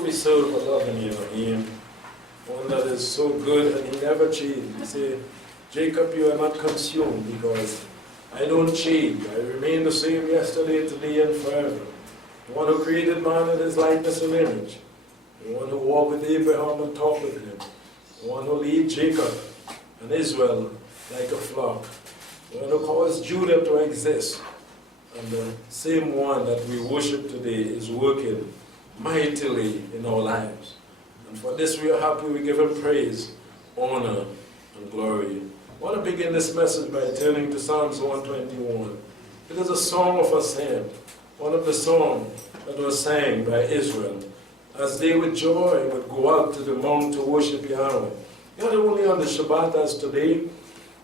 For we serve a loving Elohim, one that is so good and he never changes. He said, Jacob, you are not consumed because I don't change. I remain the same yesterday, today, and forever. The one who created man in his likeness and image. The one who walked with Abraham and talked with him. The one who led Jacob and Israel like a flock. The one who caused Judah to exist. And the same one that we worship today is working mightily in our lives. And for this we are happy. We give him praise, honor, and glory. I want to begin this message by turning to Psalms 121. It is a song of ascent, one of the songs that was sang by Israel as they with joy would go out to the mount to worship Yahweh. Not only on the Shabbat as today,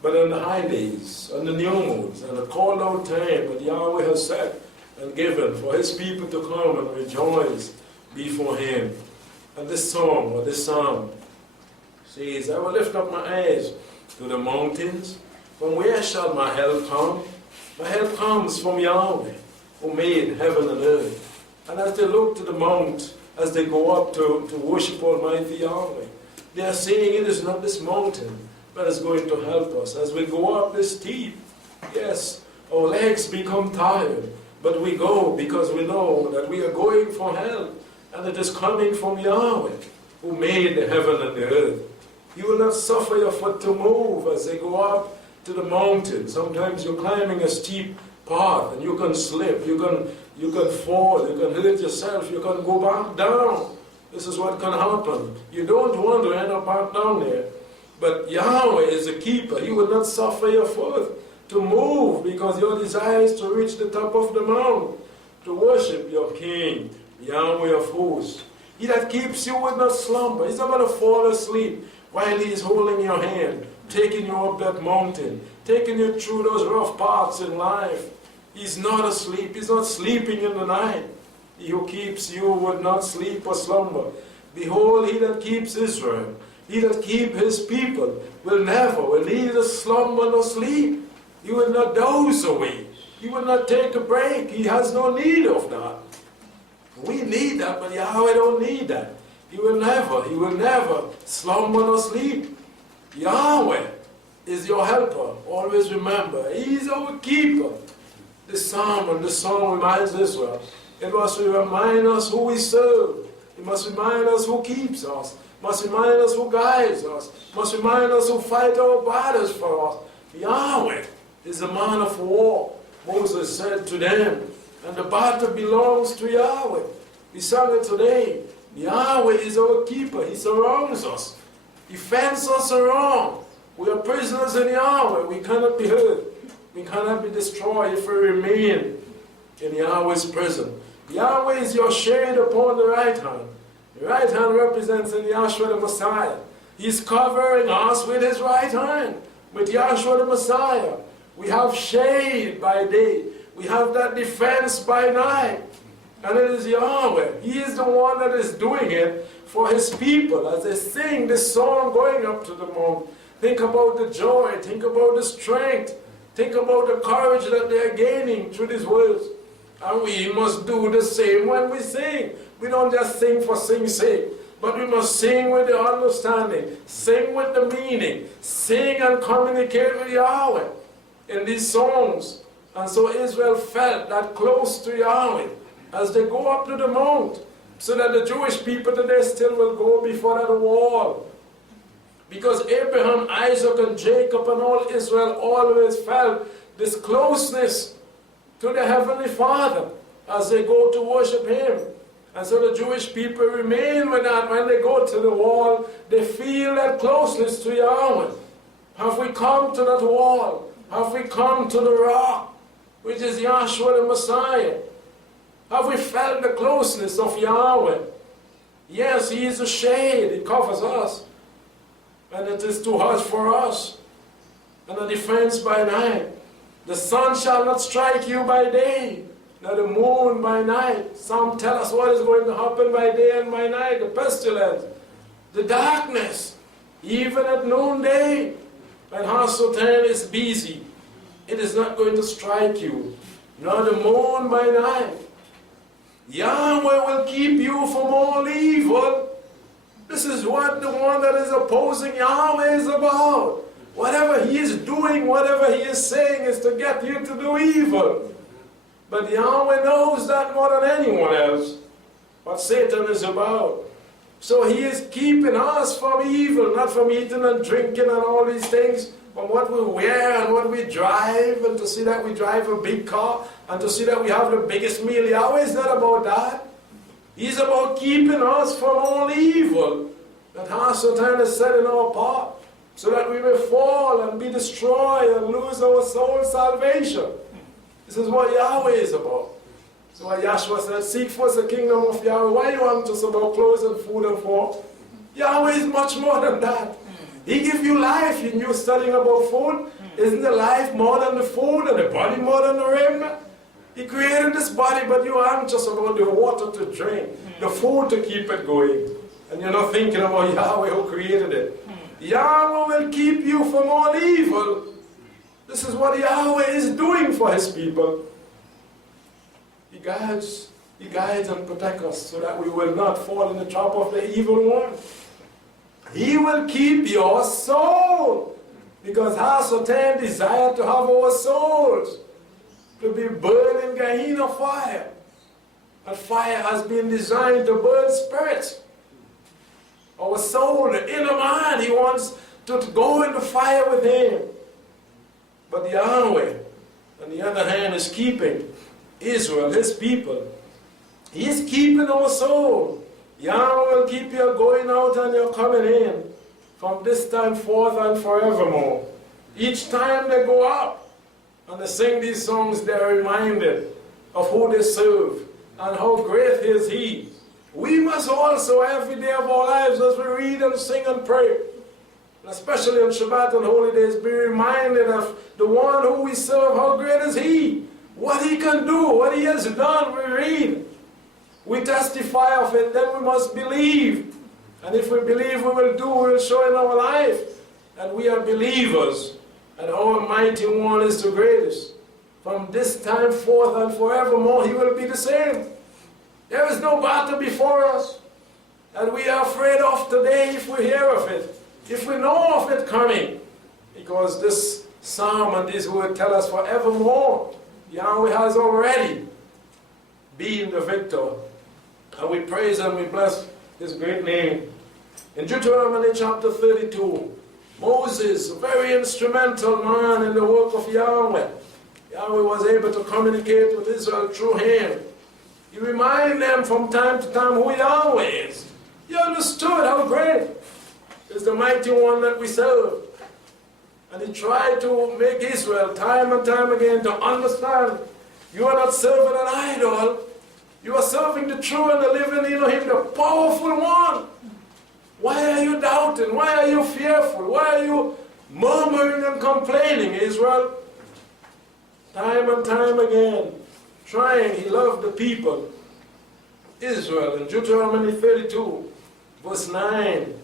but on the high days, on the new moons, and the called out time that Yahweh has set and given for his people to come and rejoice before him. And this song, or this psalm, says, I will lift up my eyes to the mountains. From where shall my help come? My help comes from Yahweh, who made heaven and earth. And as they look to the mount, as they go up to worship Almighty Yahweh, they are saying it is not this mountain that is going to help us. As we go up this steep, yes, our legs become tired, but we go because we know that we are going for help, and it is coming from Yahweh, who made the heaven and the earth. You will not suffer your foot to move as they go up to the mountain. Sometimes you're climbing a steep path, and you can slip, you can fall, you can hurt yourself, you can go back down. This is what can happen. You don't want to end up back down there. But Yahweh is a keeper. He will not suffer your foot to move because your desire is to reach the top of the mount, to worship your King, Yahweh of hosts. He that keeps you will not slumber. He's not going to fall asleep while he is holding your hand, taking you up that mountain, taking you through those rough paths in life. He's not asleep. He's not sleeping in the night. He who keeps you will not sleep or slumber. Behold, he that keeps Israel, he that keep his people will neither slumber nor sleep. He will not doze away. He will not take a break. He has no need of that. We need that, but Yahweh don't need that. He will never slumber nor sleep. Yahweh is your helper. Always remember, he is our keeper. This psalm and this song reminds Israel. It must remind us who we serve. It must remind us who keeps us. Must remind us who guides us. Must remind us who fight our battles for us. Yahweh is a man of war. Moses said to them, and the battle belongs to Yahweh. We sang it today. Yahweh is our keeper. He surrounds us. He fences us around. We are prisoners in Yahweh. We cannot be hurt. We cannot be destroyed if we remain in Yahweh's prison. Yahweh is your shade upon the right hand. The right hand represents in Yahshua the Messiah. He's covering us with his right hand. With Yahshua the Messiah, we have shade by day. We have that defense by night. And it is Yahweh. He is the one that is doing it for his people. As they sing this song going up to the mount, think about the joy. Think about the strength. Think about the courage that they are gaining through these words. And we must do the same when we sing. We don't just sing for sing's sake, but we must sing with the understanding, sing with the meaning, sing and communicate with Yahweh in these songs. And so Israel felt that close to Yahweh as they go up to the mount, so that the Jewish people today still will go before that wall. Because Abraham, Isaac, and Jacob and all Israel always felt this closeness to the Heavenly Father as they go to worship him. And so the Jewish people remain with that. When they go to the wall, they feel that closeness to Yahweh. Have we come to that wall? Have we come to the rock, which is Yahshua the Messiah? Have we felt the closeness of Yahweh? Yes, he is a shade. He covers us. And it is too hard for us. And a defense by night. The sun shall not strike you by day, nor the moon by night. Some tell us what is going to happen by day and by night. The pestilence, the darkness, even at noonday, when Hasatan is busy, it is not going to strike you, nor the moon by night. Yahweh will keep you from all evil. This is what the one that is opposing Yahweh is about. Whatever he is doing, whatever he is saying is to get you to do evil. But Yahweh knows that more than anyone else, what Satan is about. So he is keeping us from evil, not from eating and drinking and all these things, from what we wear and what we drive, and to see that we drive a big car, and to see that we have the biggest meal. Yahweh is not about that. He's about keeping us from all evil that has Satan set in our path, so that we may fall and be destroyed and lose our soul's salvation. This is what Yahweh is about. So what Yahshua said, seek first the kingdom of Yahweh. Why you want just about clothes and food and forth? Yahweh is much more than that. He gives you life. And you're studying about food. Isn't the life more than the food and the body more than the raiment? He created this body, but you aren't just about the water to drink, the food to keep it going. And you're not thinking about Yahweh who created it. Yahweh will keep you from all evil. This is what Yahweh is doing for his people. He guides and protects us so that we will not fall in the trap of the evil one. He will keep your soul, because Satan desired to have our souls to be burned in Gehenna fire. And fire has been designed to burn spirits. Our soul, the inner man, he wants to go in the fire with him. But Yahweh, on the other hand, is keeping Israel, his people. He is keeping our soul. Yahweh will keep you going out and you're coming in from this time forth and forevermore. Each time they go up and they sing these songs, they're reminded of who they serve and how great is he. We must also, every day of our lives, as we read and sing and pray, especially on Shabbat and holy days, be reminded of the one who we serve. How great is he? What he can do, what he has done, we read. We testify of it, then we must believe. And if we believe, we will do, we will show in our life. And we are believers. And our mighty one is the greatest. From this time forth and forevermore, he will be the same. There is no battle before us. And we are afraid of today if we hear of it. If we know of it coming. Because this psalm and this word tell us forevermore, Yahweh has already been the victor. And we praise and we bless his great name. In Deuteronomy chapter 32, Moses, a very instrumental man in the work of Yahweh. Yahweh was able to communicate with Israel through him. He reminded them from time to time who Yahweh is. He understood how great is the mighty one that we serve. And he tried to make Israel time and time again to understand, you are not serving an idol. You are serving the true and the living Elohim, the powerful one. Why are you doubting? Why are you fearful? Why are you murmuring and complaining, Israel? Time and time again, trying, he loved the people. Israel, in Deuteronomy 32, verse 9.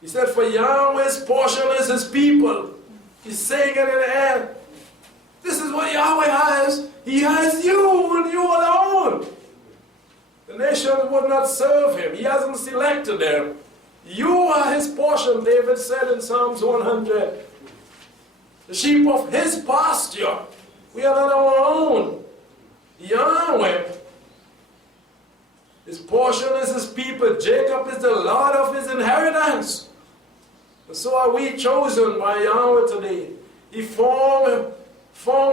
He said, for Yahweh's portion is his people. He's saying it in the air. This is what Yahweh has. He has you and you alone. The nations would not serve him. He hasn't selected them. You are his portion, David said in Psalms 100. The sheep of his pasture. We are not our own. Yahweh, his portion is his people. Jacob is the Lord of his inheritance. And so are we chosen by Yahweh today. He formed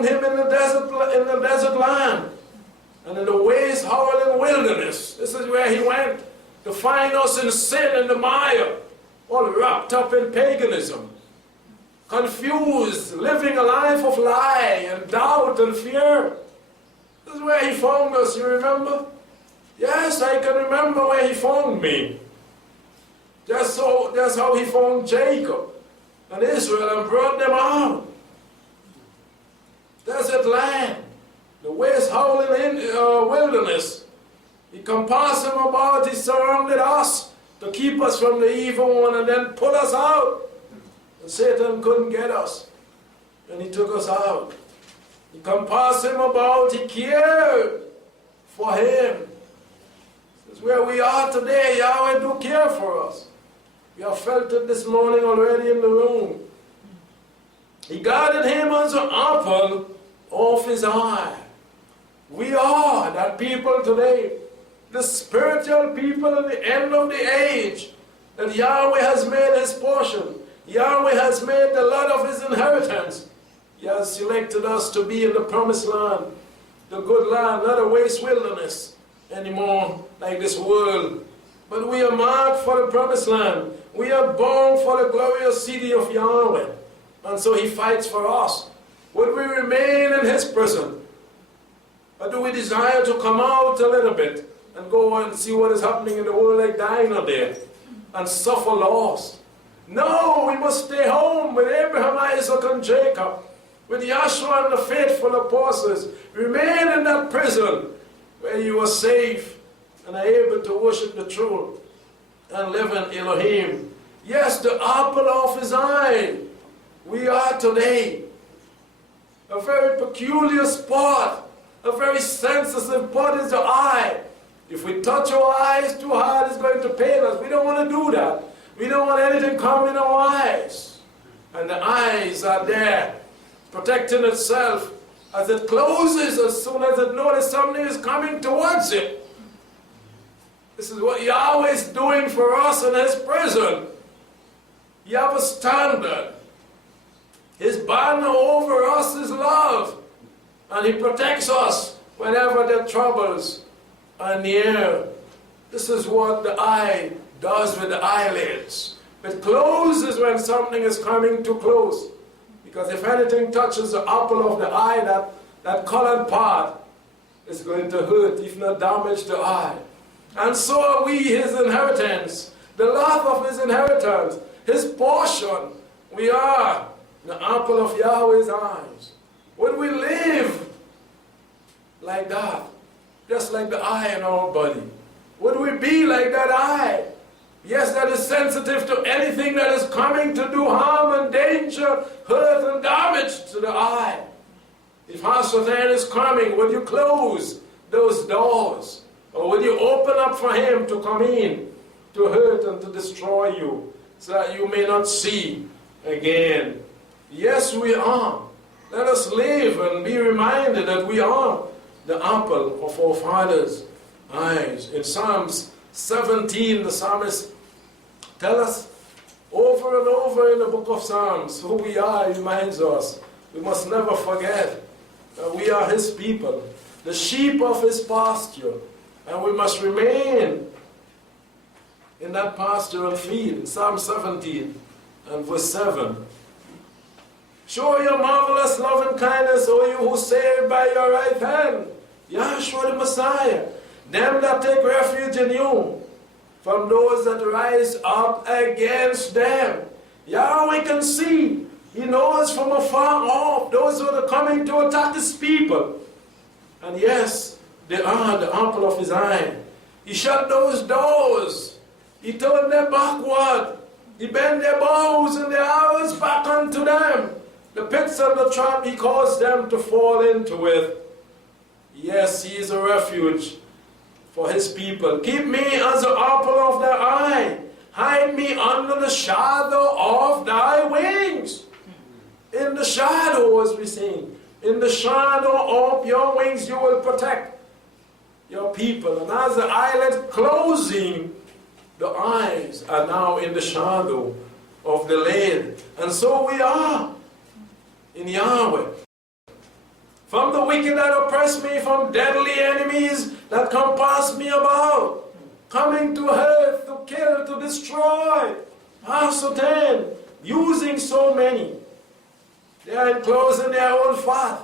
him in the desert land. And in the waste, howling wilderness. This is where he went to find us in sin and the mire, all wrapped up in paganism, confused, living a life of lie and doubt and fear. This is where he found us, you remember? Yes, I can remember where he found me. That's how he found Jacob and Israel and brought them out. Desert land. The waste howling wilderness. He compassed him about, he surrounded us to keep us from the evil one and then pull us out. And Satan couldn't get us. And he took us out. He compassed him about. He cared for him. This is where we are today. Yahweh do care for us. We have felt it this morning already in the room. He guarded him as an apple of his eye. We are that people today, the spiritual people at the end of the age, that Yahweh has made his portion. Yahweh has made the lot of his inheritance. He has selected us to be in the promised land, the good land, not a waste wilderness anymore like this world. But we are marked for the promised land. We are born for the glorious city of Yahweh. And so he fights for us. Would we remain in his prison? Or do we desire to come out a little bit and go and see what is happening in the world like Dinah there and suffer loss? No, we must stay home with Abraham, Isaac, and Jacob, with Yahshua and the faithful apostles. Remain in that prison where you are safe and are able to worship the truth and live in Elohim. Yes, the apple of his eye. We are today a very peculiar spot, a very sensitive spot is the eye. If we touch our eyes too hard, it's going to pain us. We don't want to do that. We don't want anything coming in our eyes. And the eyes are there, protecting itself as it closes as soon as it notices something is coming towards it. This is what Yahweh is doing for us in his prison. You have a standard. His banner over us is love. And he protects us whenever the troubles are near. This is what the eye does with the eyelids. It closes when something is coming too close. Because if anything touches the apple of the eye, that colored part is going to hurt, if not damage the eye. And so are we his inheritance, the lot of his inheritance, his portion. We are the apple of Yahweh's eyes. Would we live like that? Just like the eye in our body. Would we be like that eye? Yes, that is sensitive to anything that is coming to do harm and danger, hurt and damage to the eye. If Hasatan is coming, would you close those doors? Or would you open up for him to come in, to hurt and to destroy you, so that you may not see again? Yes, we are. Let us live and be reminded that we are the apple of our Father's eyes. In Psalms 17, the psalmist tells us over and over in the book of Psalms who we are. He reminds us. We must never forget that we are his people, the sheep of his pasture. And we must remain in that pasture and feed. In Psalm 17 and verse 7. Show your marvelous love and kindness, O you who save by your right hand. Yahshua the Messiah. Them that take refuge in you, from those that rise up against them. Yahweh can see. He knows from afar off those who are coming to attack his people. And yes, they are the apple of his eye. He shut those doors. He turned them backward. He bent their bows and their arrows back unto them. The pits and the trap he caused them to fall into it. Yes, he is a refuge for his people. Keep me as the apple of thy eye. Hide me under the shadow of thy wings. In the shadow, as we sing, in the shadow of your wings you will protect your people. And as the eyelid closing, the eyes are now in the shadow of the lid. And so we are in Yahweh. From the wicked that oppress me, from deadly enemies that compass me about, coming to hurt, to kill, to destroy. Hasatan, using so many. They are enclosed in their own fat,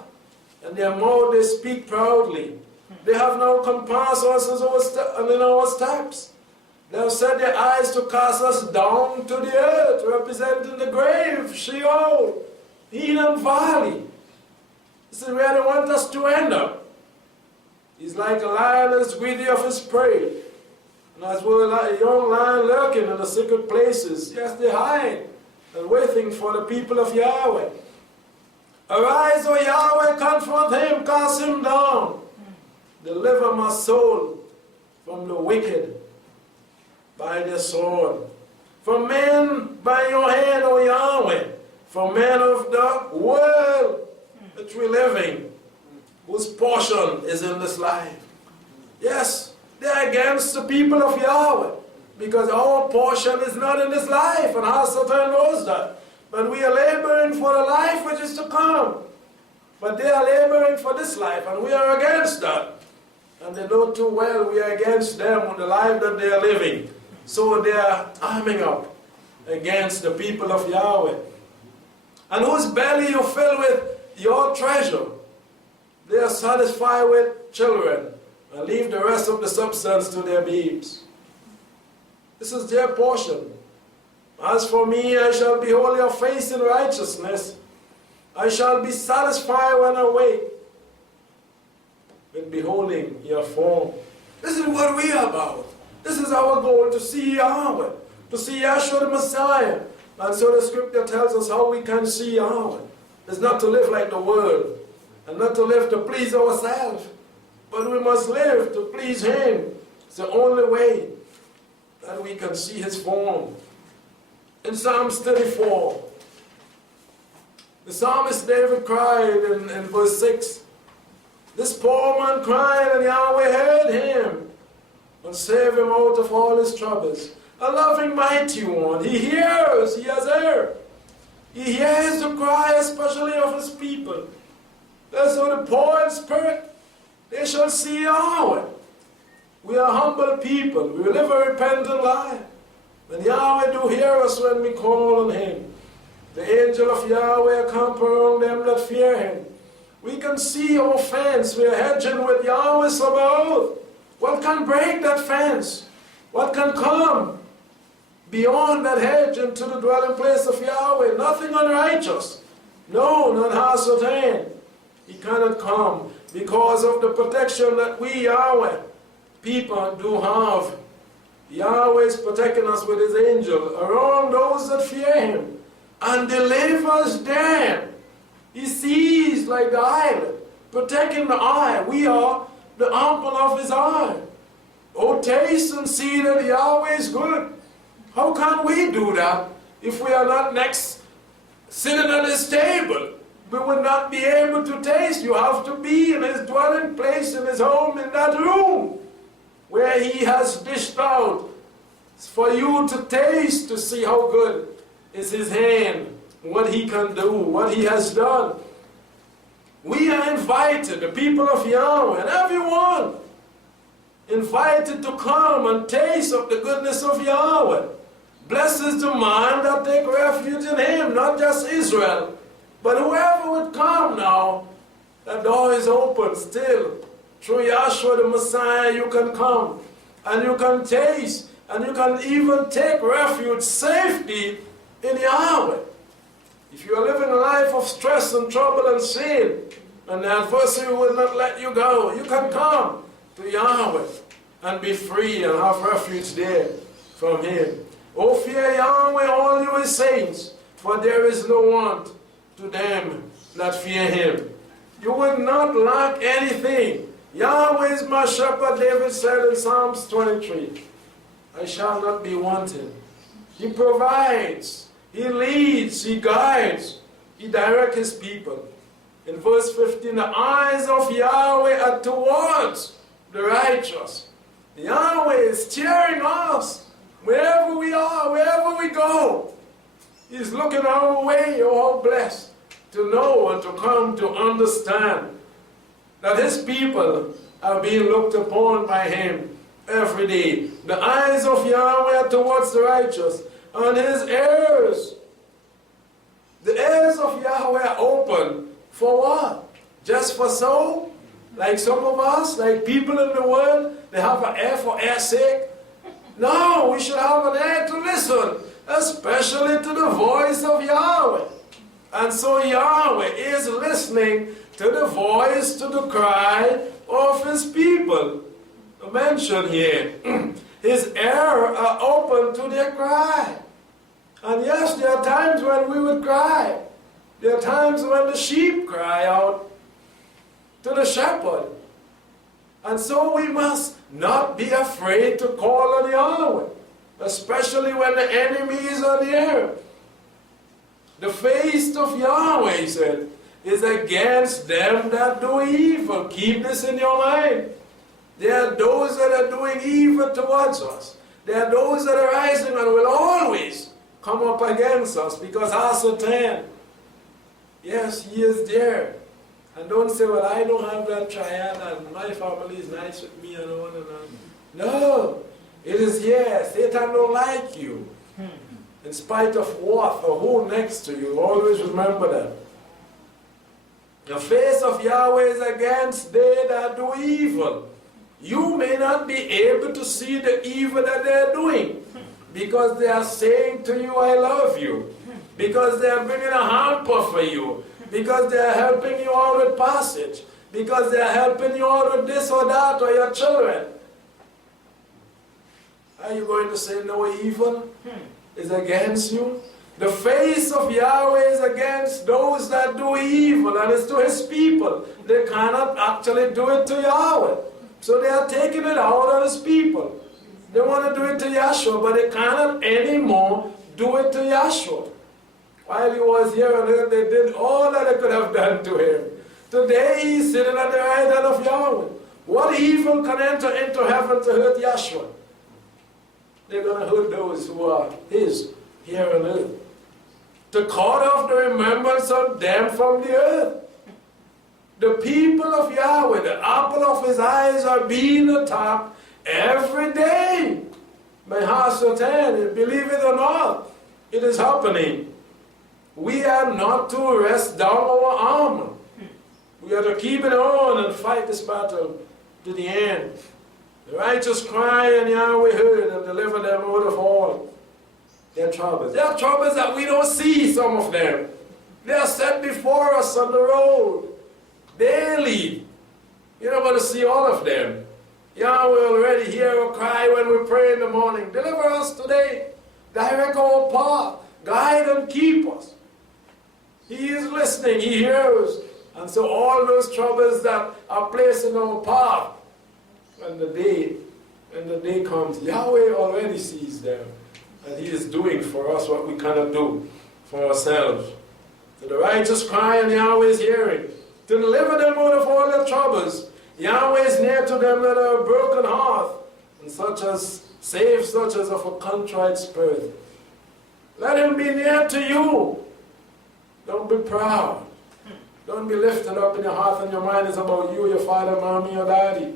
and their mouth they speak proudly. They have now compassed us in our steps. They have set their eyes to cast us down to the earth, representing the grave, Sheol, Eden Valley. This is where they want us to end up. He's like a lion that is greedy of his prey. And as well like a young lion lurking in the secret places, yes, they hide and waiting for the people of Yahweh. Arise, O Yahweh, confront him, cast him down. Deliver my soul from the wicked by the sword. From men by your hand, O Yahweh, from men of the world that we live in, whose portion is in this life. Yes, they're against the people of Yahweh, because our portion is not in this life, and how Satan knows that. But we are laboring for the life which is to come. But they are laboring for this life, and we are against that. And they know too well we are against them on the life that they are living. So they are arming up against the people of Yahweh. And whose belly you fill with your treasure. They are satisfied with children and leave the rest of the substance to their babes. This is their portion. As for me, I shall behold your face in righteousness. I shall be satisfied when I wake with beholding your form. This is what we are about. This is our goal, to see Yahweh, to see Yahshua the Messiah. And so the scripture tells us how we can see Yahweh. It's not to live like the world, and not to live to please ourselves, but we must live to please Him. It's the only way that we can see His form. In Psalms 34, the psalmist David cried in verse 6, this poor man cried, and Yahweh heard him and saved him out of all his troubles. A loving mighty one, He hears, He has heard. He hears the cry, especially of His people. That's so the poor in spirit, they shall see Yahweh. We are humble people. We live a repentant life. And Yahweh do hear us when we call on Him. The angel of Yahweh camp around them that fear Him. We can see our fence. We are hedging with Yahweh Sabaoth. What can break that fence? What can come beyond that hedge into the dwelling place of Yahweh? Nothing unrighteous. No, not Hasatan. He cannot come because of the protection that we, Yahweh, people do have. Yahweh is protecting us with His angel around those that fear Him and delivers them. He sees like the eyelid, protecting the eye. We are the apple of His eye. Oh, taste and see that Yahweh is good. How can we do that if we are not next sitting at His table? We would not be able to taste. You have to be in His dwelling place, in His home, in that room where He has dished out for you to taste, to see how good is His hand, what He can do, what He has done. We are invited, the people of Yahweh, and everyone invited to come and taste of the goodness of Yahweh. Blessed is the man that take refuge in Him, not just Israel, but whoever would come now. The door is open still. Through Yahshua the Messiah you can come, and you can taste, and you can even take refuge, safety in Yahweh. If you are living a life of stress and trouble and sin, and the adversary will not let you go, you can come to Yahweh and be free and have refuge there from Him. O fear Yahweh, all you His saints, for there is no want to them that fear Him. You will not lack anything. Yahweh is my shepherd, David said in Psalms 23. I shall not be wanting. He provides, He leads, He guides, He directs His people. In verse 15, the eyes of Yahweh are towards the righteous. Yahweh is steering us wherever we are, wherever we go. He's looking our way. You're all blessed to know and to come to understand that His people are being looked upon by Him every day. The eyes of Yahweh are towards the righteous, and His ears, the ears of Yahweh are open for what? Just for so? Like some of us, like people in the world, they have an ear for air's sake. No, we should have an ear to listen, especially to the voice of Yahweh. And so Yahweh is listening to the voice, to the cry of His people. Mentioned here, His ears are open to their cry. And yes, there are times when we would cry. There are times when the sheep cry out to the shepherd. And so we must not be afraid to call on Yahweh, especially when the enemies are there. The face of Yahweh, he said, is against them that do evil. Keep this in your mind. There are those that are doing evil towards us. There are those that are rising and will always come up against us because Satan, yes, he is there. And don't say, well, I don't have that triad and my family is nice with me and on and on. No, it is here. Satan don't like you. In spite of what or who next to you, always remember that. The face of Yahweh is against they that do evil. You may not be able to see the evil that they're doing because they are saying to you, I love you. Because they are bringing a hamper for you. Because they are helping you out with passage. Because they are helping you out with this or that or your children. Are you going to say no evil is against you? The face of Yahweh is against those that do evil, and it's to his people. They cannot actually do it to Yahweh. So they are taking it out on his people. They want to do it to Yahshua, but they cannot anymore do it to Yahshua. While he was here on earth, they did all that they could have done to him. Today he's sitting at the right hand of Yahweh. What evil can enter into heaven to hurt Yahshua? They're going to hurt those who are his here on earth. To cut off the remembrance of them from the earth. The people of Yahweh, the apple of his eyes, are being attacked every day by Satan. Believe it or not, it is happening. We are not to rest down our armor. We are to keep it on and fight this battle to the end. The righteous cry, and Yahweh heard and delivered them out of all their troubles. There are troubles that we don't see, some of them. They are set before us on the road daily. You're not going to see all of them. Yahweh already hear our cry when we pray in the morning. Deliver us today. Direct our path. Guide and keep us. He is listening. He hears. And so all those troubles that are placed in our path, when the day comes, Yahweh already sees them. And he is doing for us what we cannot do for ourselves. So the righteous cry, and Yahweh is hearing. To deliver them out of all their troubles. Yahweh is near to them that are broken heart, and save such as of a contrite spirit. Let him be near to you. Don't be proud. Don't be lifted up in your heart and your mind is about you, your father, mommy, or daddy,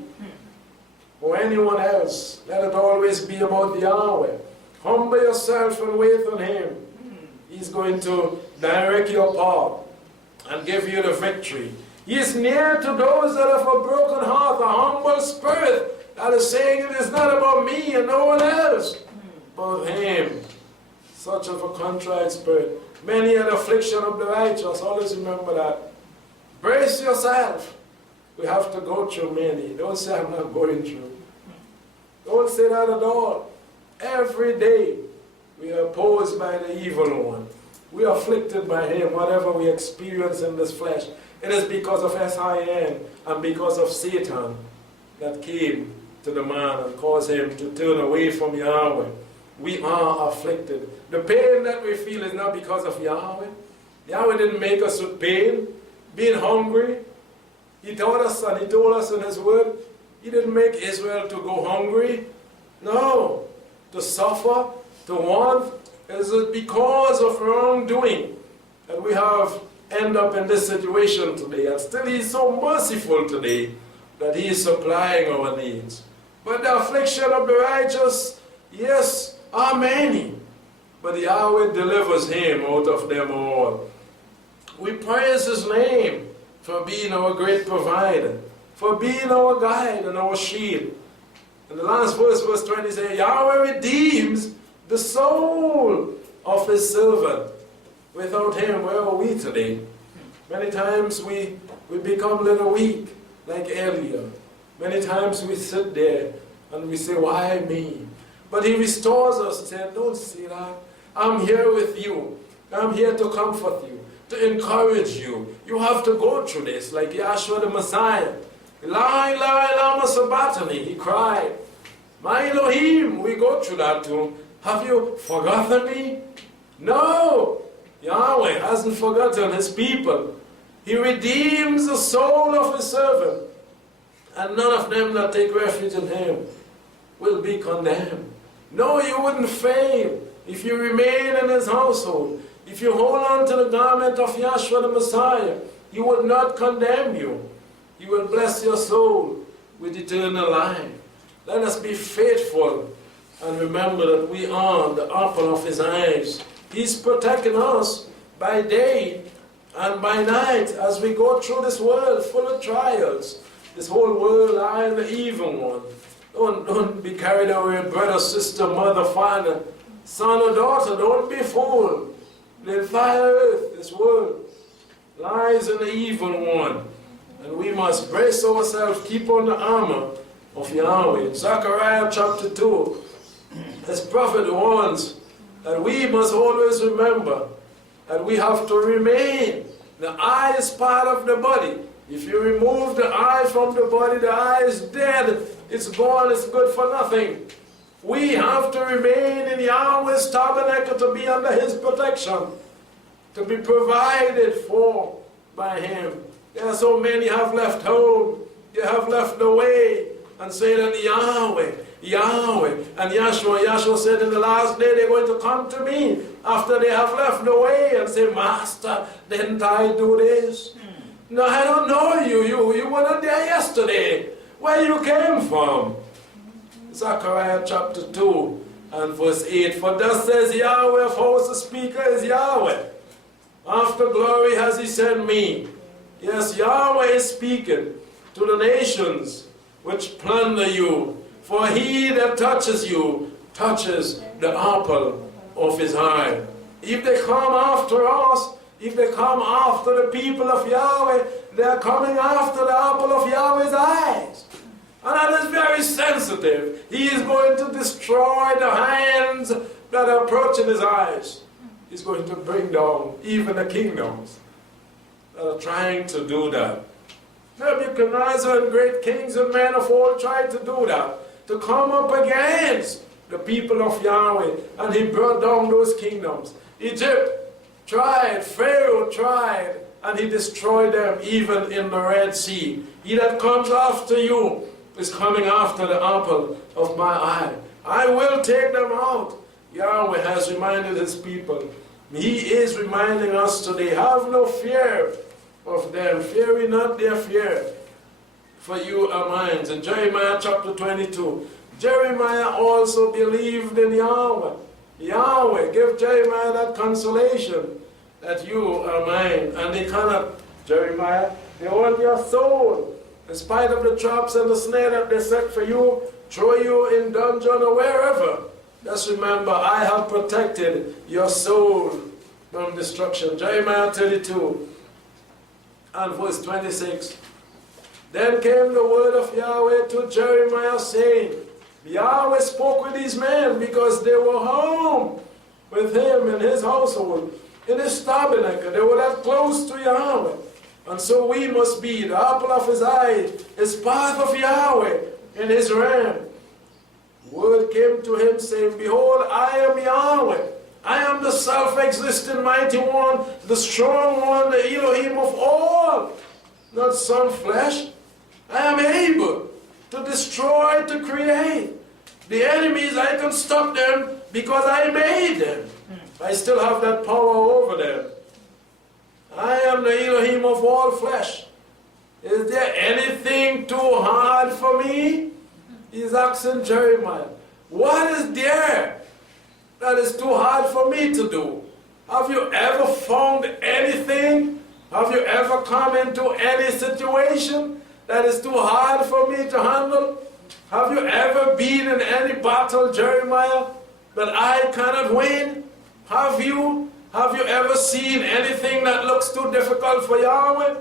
or anyone else. Let it always be about Yahweh. Humble yourself and wait on him. He's going to direct your path and give you the victory. He is near to those that have a broken heart, a humble spirit, that is saying it is not about me and no one else, but him. Such of a contrite spirit. Many are the affliction of the righteous. Always remember that. Brace yourself. We have to go through many. Don't say I'm not going through. Don't say that at all. Every day we are opposed by the evil one. We are afflicted by him, whatever we experience in this flesh. It is because of Sin and because of Satan that came to the man and caused him to turn away from Yahweh. We are afflicted. The pain that we feel is not because of Yahweh. Yahweh didn't make us with pain. Being hungry, he taught us and he told us in his word, he didn't make Israel to go hungry. No. To suffer, to want, is it because of wrongdoing that we have end up in this situation today. And still he is so merciful today that he is supplying our needs. But the affliction of the righteous, yes, are many. But Yahweh delivers him out of them all. We praise his name for being our great provider, for being our guide and our shield. And the last verse, verse 20, says, Yahweh redeems the soul of his servant. Without him, where are we today? Many times we become a little weak, like earlier. Many times we sit there and we say, why me? But he restores us and says, don't say that. I'm here with you. I'm here to comfort you. to encourage you. You have to go through this, like Yahshua the Messiah. Eli, Eli, lama sabachthani, he cried. My Elohim, we go through that too. Have you forgotten me? No, Yahweh hasn't forgotten his people. He redeems the soul of his servant, and none of them that take refuge in him will be condemned. No, you wouldn't fail if you remain in his household. If you hold on to the garment of Yahshua the Messiah, he would not condemn you. He will bless your soul with eternal life. Let us be faithful and remember that we are the apple of his eyes. He's protecting us by day and by night as we go through this world full of trials. This whole world, I am the evil one. Don't be carried away, brother, sister, mother, father, son or daughter. Don't be fooled. The entire earth, this world, lies in the evil one. And we must brace ourselves, keep on the armor of Yahweh. Zechariah chapter 2, this prophet warns that we must always remember that we have to remain. The eye is part of the body. If you remove the eye from the body, the eye is dead. It's gone, it's good for nothing. We have to remain in Yahweh's tabernacle to be under his protection, to be provided for by him. There are so many have left home, they have left the way, and say that Yahweh, Yahweh. And Yahshua said in the last day they're going to come to me after they have left the way and say, Master, didn't I do this? No, I don't know you. You were not there yesterday. Where you came from? Zechariah chapter 2 and verse 8. For thus says Yahweh of hosts, the speaker is Yahweh. After glory has he sent me. Yes, Yahweh is speaking to the nations which plunder you. For he that touches you touches the apple of his eye. If they come after us, if they come after the people of Yahweh, they are coming after the apple of Yahweh's eyes. And that is very sensitive. He is going to destroy the hands that are approaching his eyes. He's going to bring down even the kingdoms that are trying to do that. Nebuchadnezzar and great kings and men of old tried to do that, to come up against the people of Yahweh, and he brought down those kingdoms. Egypt tried, Pharaoh tried, and he destroyed them even in the Red Sea. He that comes after you is coming after the apple of my eye. I will take them out. Yahweh has reminded his people. He is reminding us today, have no fear of them. Fear ye not their fear, for you are mine. In Jeremiah chapter 22, Jeremiah also believed in Yahweh. Yahweh gave Jeremiah that consolation that you are mine. And they cannot, Jeremiah, they want your soul. In spite of the traps and the snare that they set for you, throw you in dungeon or wherever. Just remember, I have protected your soul from destruction. Jeremiah 32 and verse 26. Then came the word of Yahweh to Jeremiah, saying, Yahweh spoke with these men because they were home with him in his household, in his tabernacle. They were that close to Yahweh. And so we must be. The apple of his eye is part of Yahweh in his realm. Word came to him saying, Behold, I am Yahweh. I am the self-existent mighty one, the strong one, the Elohim of all, not some flesh. I am able to destroy, to create. The enemies, I can stop them because I made them. I still have that power over them. I am the Elohim of all flesh. Is there anything too hard for me? He's asking Jeremiah. What is there that is too hard for me to do? Have you ever found anything? Have you ever come into any situation that is too hard for me to handle? Have you ever been in any battle, Jeremiah, that I cannot win? Have you? Have you ever seen anything that looks too difficult for Yahweh?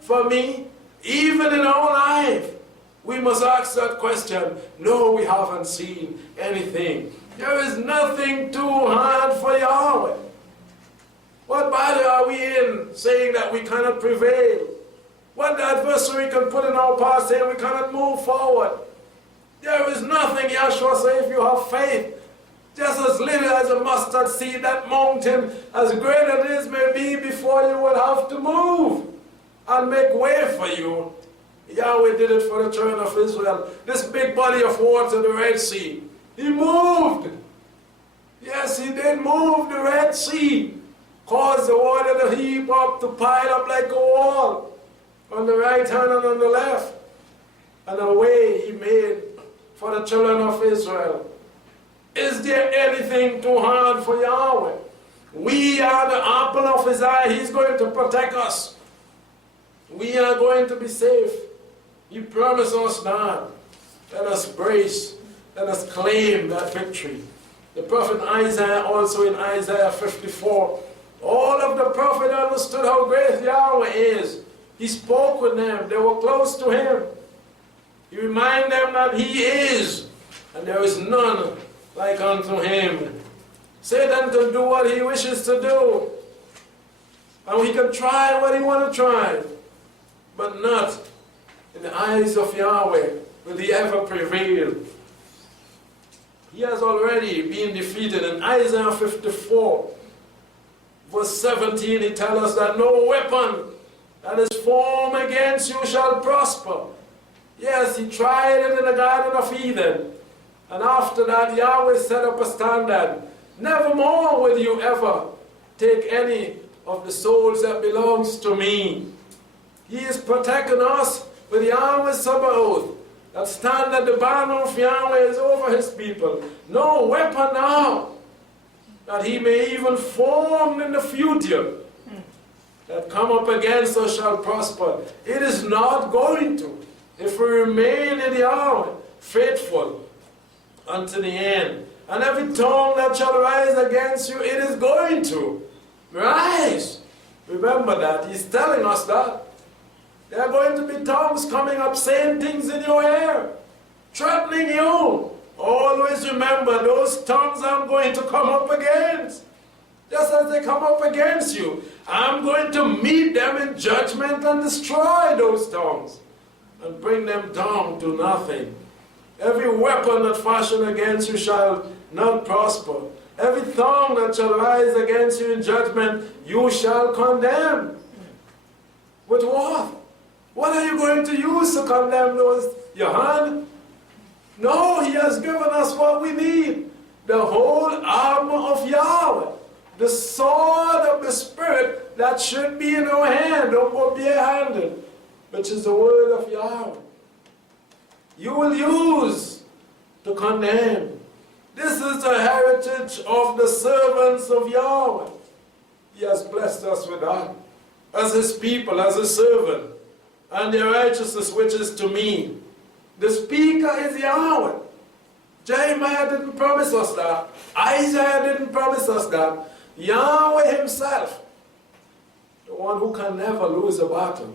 For me? Even in our life, we must ask that question. No, we haven't seen anything. There is nothing too hard for Yahweh. What bother are are we in saying that we cannot prevail? What the adversary can put in our past saying we cannot move forward? There is nothing, Yahshua said, if you have faith, just as little as a mustard seed, that mountain, as great as it may be before you, will have to move and make way for you. Yahweh did it for the children of Israel. This big body of water, the Red Sea, He moved. Yes, He did move the Red Sea. Caused the water to heap up, to pile up like a wall on the right hand and on the left. And a way He made for the children of Israel. Is there anything too hard for Yahweh? We are the apple of His eye. He's going to protect us. We are going to be safe. He promised us that. Let us brace. Let us claim that victory. The prophet Isaiah, also in Isaiah 54, all of the prophet understood how great Yahweh is. He spoke with them. They were close to Him. He reminded them that He is, and there is none like unto Him. Satan can do what he wishes to do, and he can try what he wants to try, but not in the eyes of Yahweh will He ever prevail. He has already been defeated. In Isaiah 54, verse 17, He tells us that no weapon that is formed against you shall prosper. Yes, He tried it in the Garden of Eden. And after that, Yahweh set up a standard. Nevermore will you ever take any of the souls that belongs to me. He is protecting us with Yahweh Sabaoth. That standard, the banner of Yahweh is over His people. No weapon now that He may even form in the future that come up against us shall prosper. It is not going to. If we remain in Yahweh, faithful unto the end. And every tongue that shall rise against you, it is going to rise. Remember that. He's telling us that. There are going to be tongues coming up saying things in your ear, threatening you. Always remember, those tongues I'm going to come up against. Just as they come up against you, I'm going to meet them in judgment and destroy those tongues and bring them down to nothing. Every weapon that fashioned against you shall not prosper. Every tongue that shall rise against you in judgment, you shall condemn. With what? What are you going to use to condemn those? Your hand? No, He has given us what we need. The whole armor of Yahweh. The sword of the Spirit that should be in our hand. Don't go bare-handed. Which is the word of Yahweh. You will use to condemn. This is the heritage of the servants of Yahweh. He has blessed us with that. As His people, as His servant. And their righteousness which is to me. The speaker is Yahweh. Jeremiah didn't promise us that. Isaiah didn't promise us that. Yahweh Himself, the one who can never lose a battle,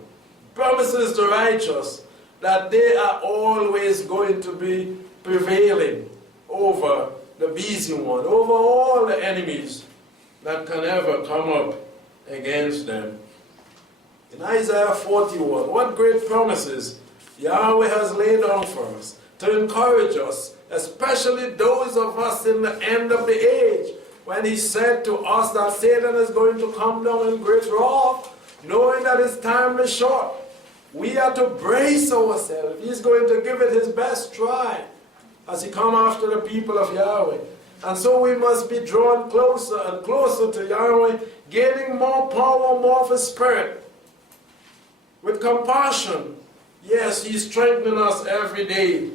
promises the righteous that they are always going to be prevailing over the busy one, over all the enemies that can ever come up against them. In Isaiah 41, what great promises Yahweh has laid down for us to encourage us, especially those of us in the end of the age, when He said to us that Satan is going to come down in great wrath, knowing that His time is short. We are to brace ourselves. He's going to give it His best try as He comes after the people of Yahweh. And so we must be drawn closer and closer to Yahweh, gaining more power, more of His Spirit. With compassion. Yes, He's strengthening us every day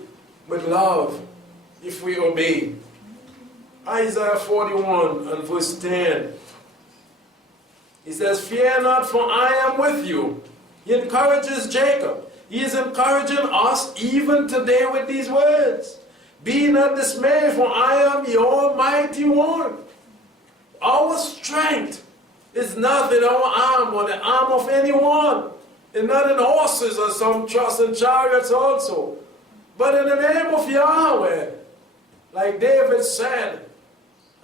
with love if we obey. Isaiah 41 and verse 10. He says, fear not, for I am with you. He encourages Jacob. He is encouraging us even today with these words. Be not dismayed, for I am your mighty one. Our strength is not in our arm or the arm of anyone. And not in horses, or some trust in chariots also. But in the name of Yahweh, like David said,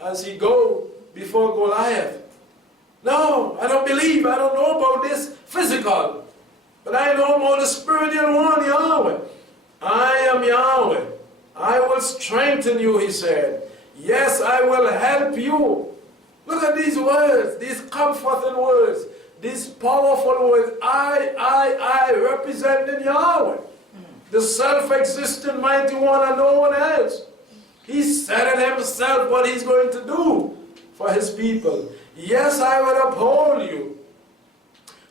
as he go before Goliath. No, I don't believe believe. I don't know about this physical, but I know about the spiritual one, Yahweh. I am Yahweh. I will strengthen you, he said. Yes, I will help you. Look at these words, these comforting words, these powerful words. I, representing Yahweh, the self-existent mighty one and no one else. He said it himself what he's going to do for his people. Yes, I will uphold you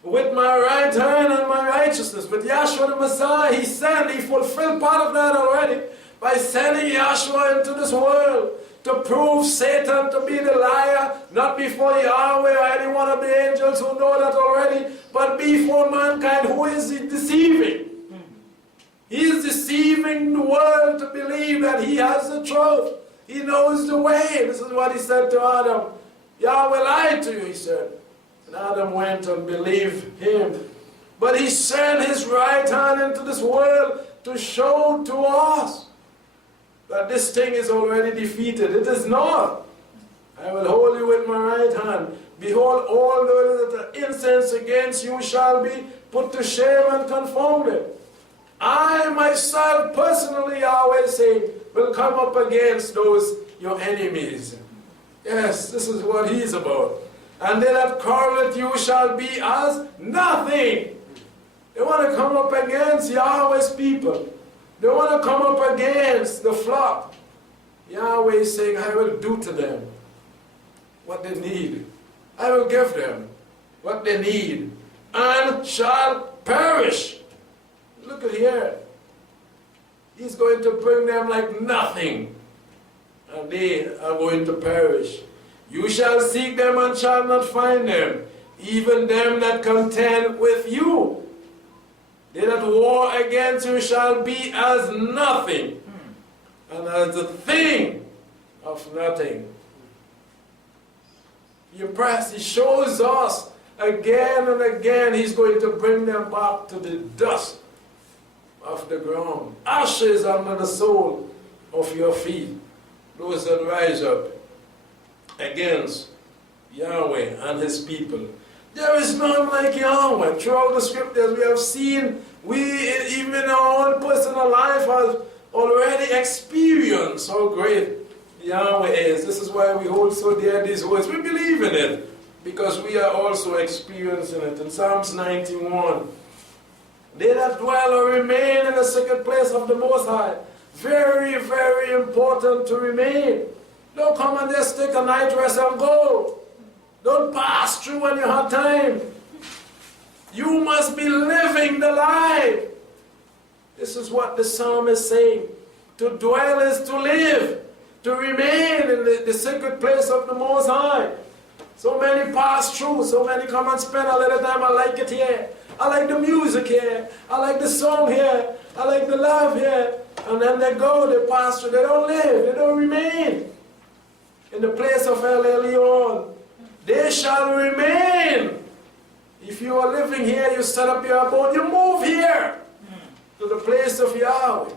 with my right hand and my righteousness. With Yahshua the Messiah, he fulfilled part of that already by sending Yahshua into this world to prove Satan to be the liar, not before Yahweh or any one of the angels who know that already, but before mankind. Who is he deceiving? He is deceiving the world to believe that he has the truth. He knows the way. This is what he said to Adam. Yahweh lied to you, he said. And Adam went and believed him. But he sent his right hand into this world to show to us that this thing is already defeated. It is not. I will hold you with my right hand. Behold, all those that are incensed against you shall be put to shame and confounded. I myself personally, Yahweh saying, will come up against those your enemies. Yes, this is what he's about. And they that quarrel at you shall be as nothing. They want to come up against Yahweh's people. They want to come up against the flock. Yahweh is saying, I will do to them what they need. I will give them what they need and shall perish. Look at here. He's going to bring them like nothing, and they are going to perish. You shall seek them and shall not find them, even them that contend with you. They that war against you shall be as nothing, and as a thing of nothing. He shows us again and again he's going to bring them back to the dust of the ground. Ashes under the sole of your feet. Those that rise up against Yahweh and his people. There is none like Yahweh. Throughout the scriptures we have seen, even in our own personal life, have already experienced how great Yahweh is. This is why we hold so dear these words. We believe in it because we are also experiencing it. In Psalms 91, they that dwell or remain in the secret place of the Most High. Very, very important to remain. Don't come and just take a night rest and go. Don't pass through when you have time. You must be living the life. This is what the psalm is saying. To dwell is to live. To remain in the secret place of the Most High. So many pass through. So many come and spend a little time. I like it here. I like the music here. I like the song here. I like the love here. And then they go, they pass through. They don't live. They don't remain in the place of El Elyon. They shall remain. If you are living here, you set up your abode, you move here to the place of Yahweh.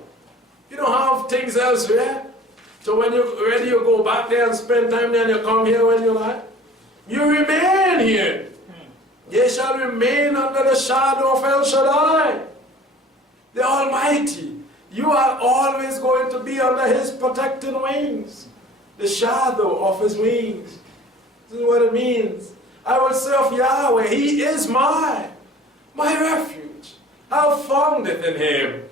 You don't have things elsewhere. So when you're ready, you go back there and spend time there, and you come here when you like. You remain here. They shall remain under the shadow of El Shaddai, the Almighty. You are always going to be under His protecting wings, the shadow of His wings. This is what it means. I will serve Yahweh. He is my refuge. I found it in Him.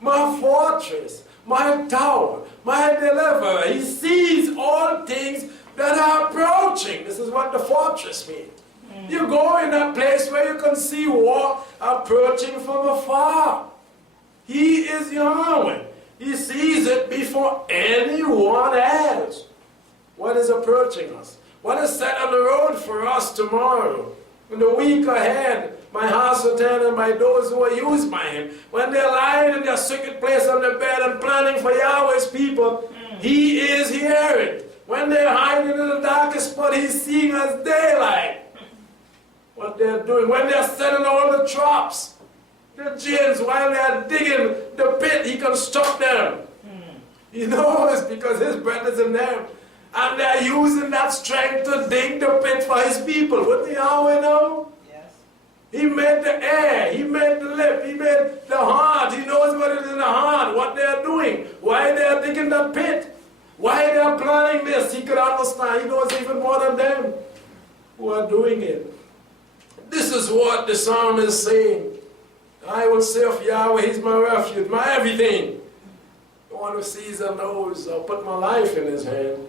My fortress, my tower, my deliverer. He sees all things that are approaching. This is what the fortress means. You go in a place where you can see war approaching from afar. He is Yahweh. He sees it before anyone else. What is approaching us? What is set on the road for us tomorrow? In the week ahead, my house attendant by those who are used by Him. When they're lying in their secret place on the bed and planning for Yahweh's people, He is hearing. When they're hiding in the darkest spot, He's seeing as daylight what they're doing. When they're setting all the traps, the gins, while they're digging the pit, He can stop them. He knows because His breath is in them. And they're using that strength to dig the pit for his people. What do Yahweh know? Yes. He made the air, he made the lip, he made the heart. He knows what is in the heart, what they're doing, why they're digging that pit, why they're planning this. He could understand. He knows even more than them who are doing it. This is what the psalmist is saying. I will say of Yahweh, he's my refuge, my everything. The one who sees and knows, I'll put my life in his hand.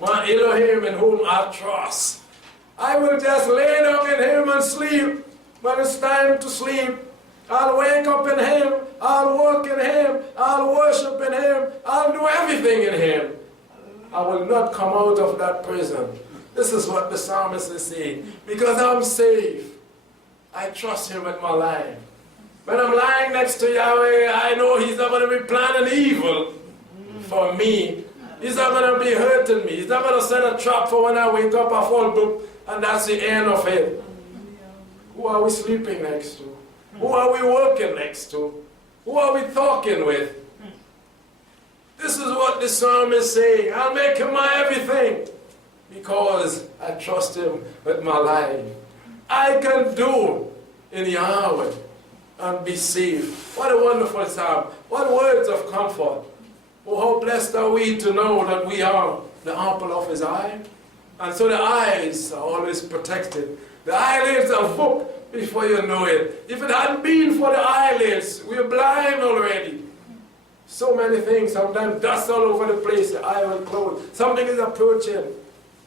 My Elohim in whom I trust. I will just lay down in him and sleep when it's time to sleep. I'll wake up in him. I'll walk in him. I'll worship in him. I'll do everything in him. I will not come out of that prison. This is what the psalmist is saying. Because I'm safe. I trust him with my life. When I'm lying next to Yahweh, I know he's not going to be planning evil for me. He's not going to be hurting me. He's not going to set a trap for when I wake up, I fall boop, and that's the end of it. Who are we sleeping next to? Who are we working next to? Who are we talking with? This is what the psalmist is saying. I'll make him my everything because I trust him with my life. I can do in Yahweh and be safe. What a wonderful psalm. What words of comfort. Oh, how blessed are we to know that we are the apple of his eye. And so the eyes are always protected. The eyelids are hooked before you know it. If it hadn't been for the eyelids, we're blind already. So many things, sometimes dust all over the place, the eye will close. Something is approaching.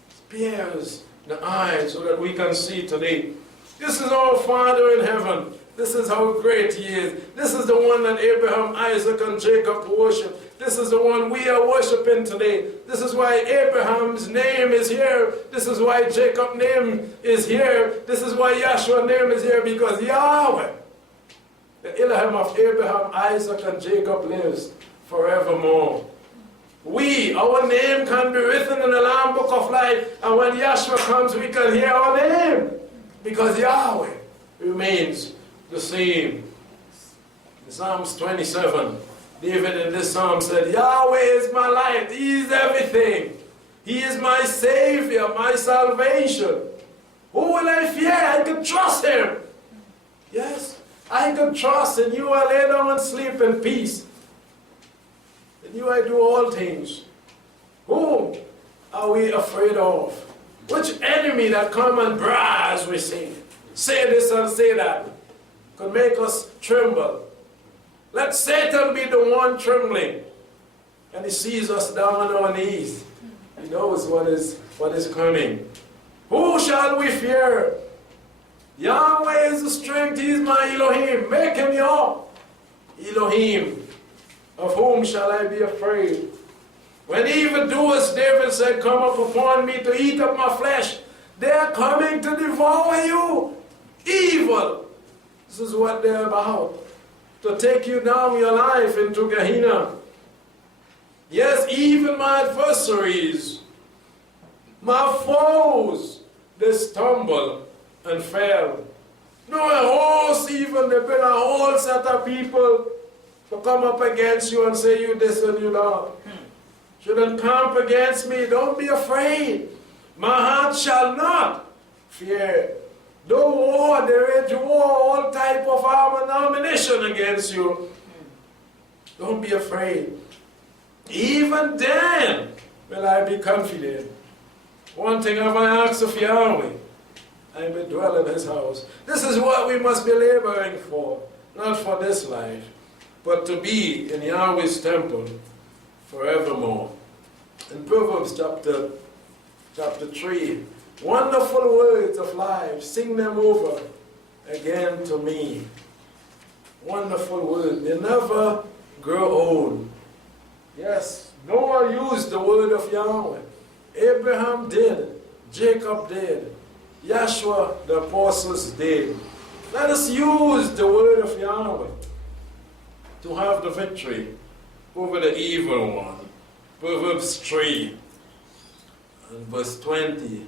Spares the eyes so that we can see today. This is our Father in heaven. This is how great he is. This is the one that Abraham, Isaac, and Jacob worship. This is the one we are worshiping today. This is why Abraham's name is here. This is why Jacob's name is here. This is why Yahshua's name is here, because Yahweh, the Elohim of Abraham, Isaac, and Jacob, lives forevermore. Our name can be written in the Lamb Book of Life, and when Yahshua comes, we can hear our name, because Yahweh remains the same. In Psalms 27, David in this psalm said, Yahweh is my life. He is everything. He is my Savior, my salvation. Who will I fear? I can trust him. Yes, I can trust in you. I lay down and sleep in peace. In you I do all things. Whom are we afraid of? Which enemy that come and brag, as we say this and say that, could make us tremble? Let Satan be the one trembling. And he sees us down on our knees. He knows what is coming. Who shall we fear? Yahweh is the strength. He is my Elohim. Make him your Elohim. Of whom shall I be afraid? When evildoers, David said, come up upon me to eat up my flesh, they are coming to devour you. Evil. This is what they're about. To take you down your life into Gehenna. Yes, even my adversaries, my foes, they stumble and fell. No, a host even, they bring a whole set of people to come up against you and say you this and you that. Shouldn't camp against me. Don't be afraid. My heart shall not fear. Though war, there is war, all type of arm and ammunition against you. Don't be afraid. Even then will I be confident. One thing have I asked of Yahweh, I may dwell in his house. This is what we must be laboring for, not for this life, but to be in Yahweh's temple forevermore. In Proverbs chapter 3, wonderful words of life, sing them over again to me. Wonderful words, they never grow old. Yes, Noah used the word of Yahweh. Abraham did, Jacob did, Yahshua, the apostles did. Let us use the word of Yahweh to have the victory over the evil one. Proverbs 3 and verse 20.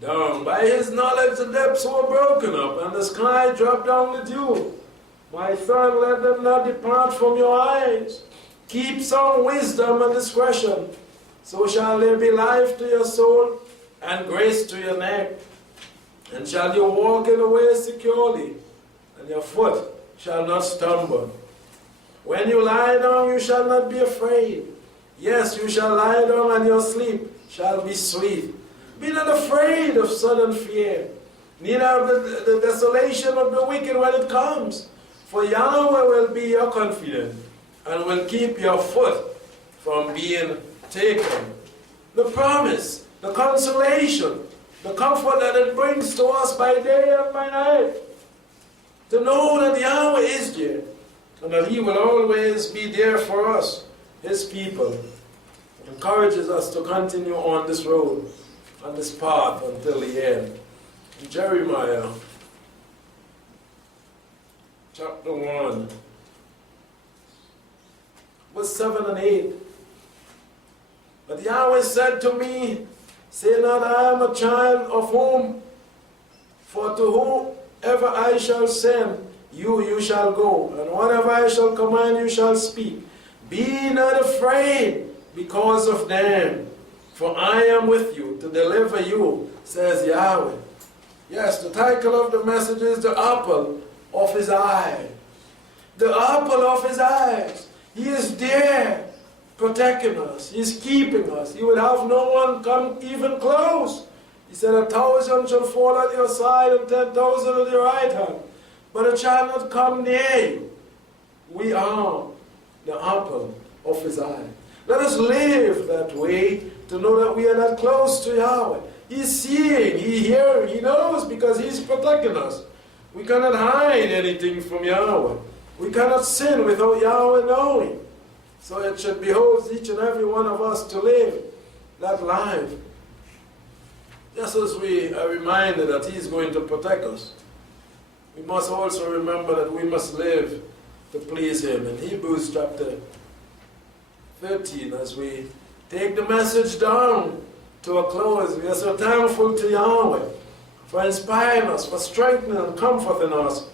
Down by his knowledge the depths were broken up, and the sky dropped down the dew. My son, let them not depart from your eyes. Keep some wisdom and discretion. So shall there be life to your soul and grace to your neck. And shall you walk in the way securely, and your foot shall not stumble. When you lie down, you shall not be afraid. Yes, you shall lie down, and your sleep shall be sweet. Be not afraid of sudden fear, neither of the desolation of the wicked when it comes. For Yahweh will be your confidence, and will keep your foot from being taken. The promise, the consolation, the comfort that it brings to us by day and by night. To know that Yahweh is there, and that He will always be there for us, His people, encourages us to continue on this road, on this path until the end. In Jeremiah chapter 1, verse 7 and 8. But Yahweh said to me, say not, I am a child of whom, for to whomever I shall send, you shall go, and whatever I shall command, you shall speak. Be not afraid because of them, for I am with you to deliver you, says Yahweh. Yes, the title of the message is the apple of His eye. The apple of His eyes. He is there protecting us. He is keeping us. He would have no one come even close. He said, 1,000 shall fall at your side and 10,000 at your right hand, but it shall not come near you. We are the apple of His eye. Let us live that way to know that we are not close to Yahweh. He's seeing, He hears, He knows, because He's protecting us. We cannot hide anything from Yahweh. We cannot sin without Yahweh knowing. So it should behove each and every one of us to live that life. Just as we are reminded that He is going to protect us, we must also remember that we must live to please Him. In Hebrews chapter 13, as we take the message down to a close, we are so thankful to Yahweh for inspiring us, for strengthening and comforting us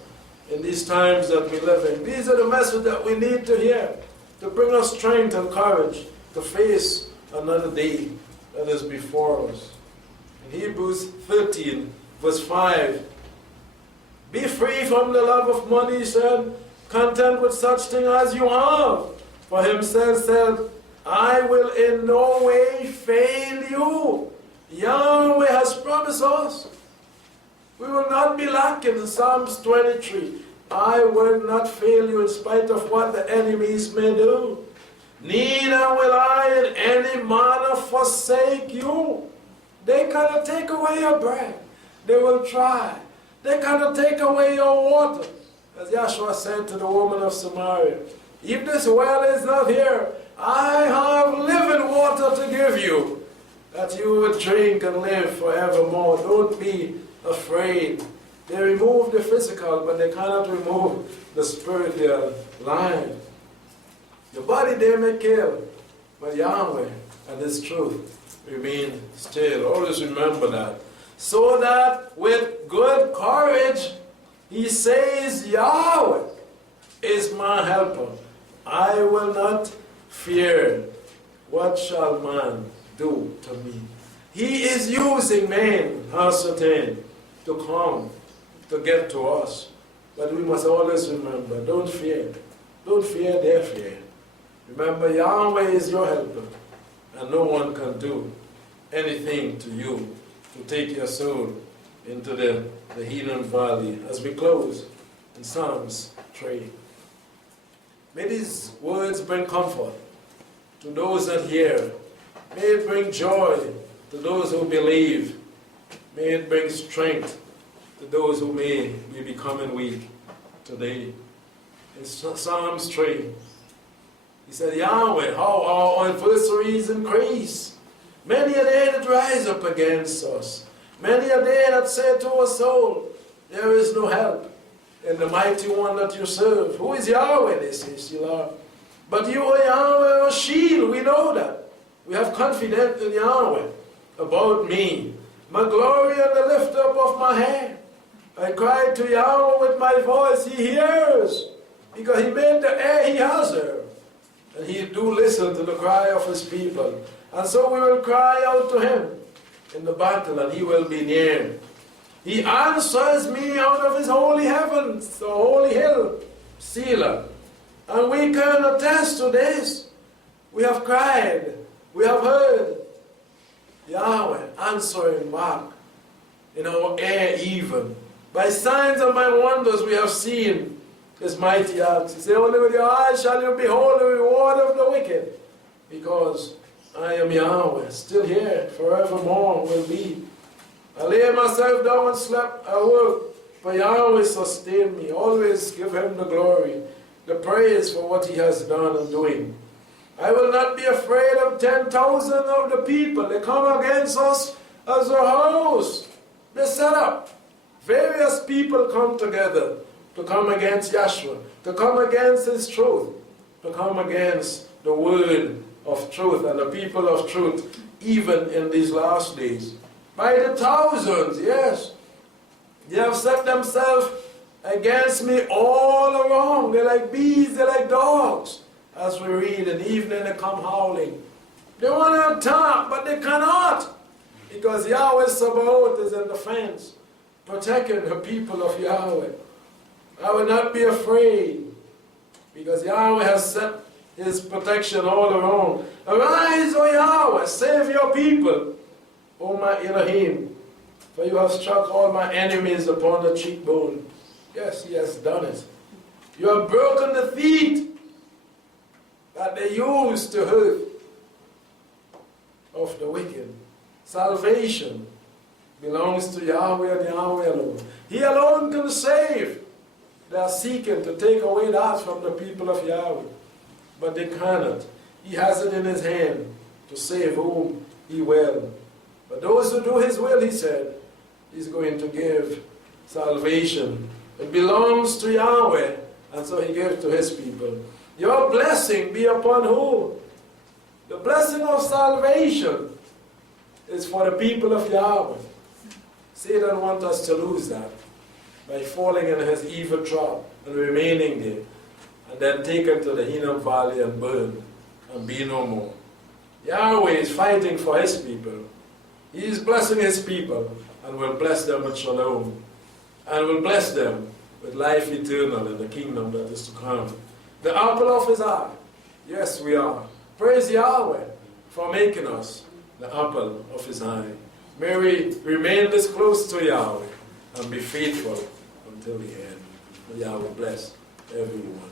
in these times that we live in. These are the messages that we need to hear, to bring us strength and courage to face another day that is before us. In Hebrews 13, verse 5, be free from the love of money, He said, content with such thing as you have. For Himself said, I will in no way fail you. Yahweh has promised us. We will not be lacking. In Psalms 23, I will not fail you in spite of what the enemies may do. Neither will I in any manner forsake you. They cannot take away your bread. They will try. They cannot take away your water. As Yahshua said to the woman of Samaria, if this well is not here, I have living water to give you, that you would drink and live forevermore. Don't be afraid. They remove the physical, but they cannot remove the spiritual life. The body they may kill, but Yahweh and His truth remain still. Always remember that. So that with good courage, He says, Yahweh is my helper. I will not fear. What shall man do to me? He is using men, ascertain, to come, to get to us. But we must always remember, don't fear. Don't fear their fear. Remember, Yahweh is your helper, and no one can do anything to you to take your soul into the healing valley. As we close in Psalms 3. May these words bring comfort to those that hear. May it bring joy to those who believe. May it bring strength to those who may be becoming weak today. In Psalms 3, he said, Yahweh, how our adversaries increase. Many a day that rise up against us. Many a day that say to our soul, there is no help in the mighty one that you serve. Who is Yahweh, they say, Selah. But you are Yahweh, our shield. We know that. We have confidence in Yahweh. About me, my glory and the lift up of my head. I cry to Yahweh with my voice, he hears, because he made the air, he has her. And he do listen to the cry of his people. And so we will cry out to him in the battle, and he will be near. He answers me out of his holy heavens, the holy hill, Selah. And we can attest to this. We have cried, we have heard Yahweh answering back in our air even. By signs and by wonders we have seen his mighty acts. He said, only with your eyes shall you behold the reward of the wicked, because I am Yahweh, still here, forevermore will be. I lay myself down and slept, I woke, for Yahweh sustained me. Always give him the glory, the praise for what he has done and doing. I will not be afraid of 10,000 of the people. They come against us as a host. They set up. Various people come together to come against Yahshua, to come against his truth, to come against the word of truth and the people of truth, even in these last days. By the thousands, yes. They have set themselves against me all around. They're like bees, they're like dogs. As we read, in the evening they come howling. They want to attack, but they cannot. Because Yahweh Sabaoth is in the fence, protecting the people of Yahweh. I will not be afraid, because Yahweh has set his protection all around. Arise, O Yahweh, save your people, O my Elohim, for you have struck all my enemies upon the cheekbone. Yes, he has done it. You have broken the feet that they use to hurt of the wicked. Salvation belongs to Yahweh and Yahweh alone. He alone can save. They are seeking to take away that from the people of Yahweh, but they cannot. He has it in his hand to save whom he will. But those who do his will, he said, he's going to give salvation. It belongs to Yahweh, and so he gave to his people. Your blessing be upon who? The blessing of salvation is for the people of Yahweh. Satan wants us to lose that by falling in his evil trap and remaining there, and then taken to the Hinnom Valley and burned and be no more. Yahweh is fighting for his people. He is blessing his people and will bless them with shalom, and will bless them with life eternal in the kingdom that is to come. The apple of his eye. Yes, we are. Praise Yahweh for making us the apple of his eye. May we remain this close to Yahweh and be faithful until the end. May Yahweh bless everyone.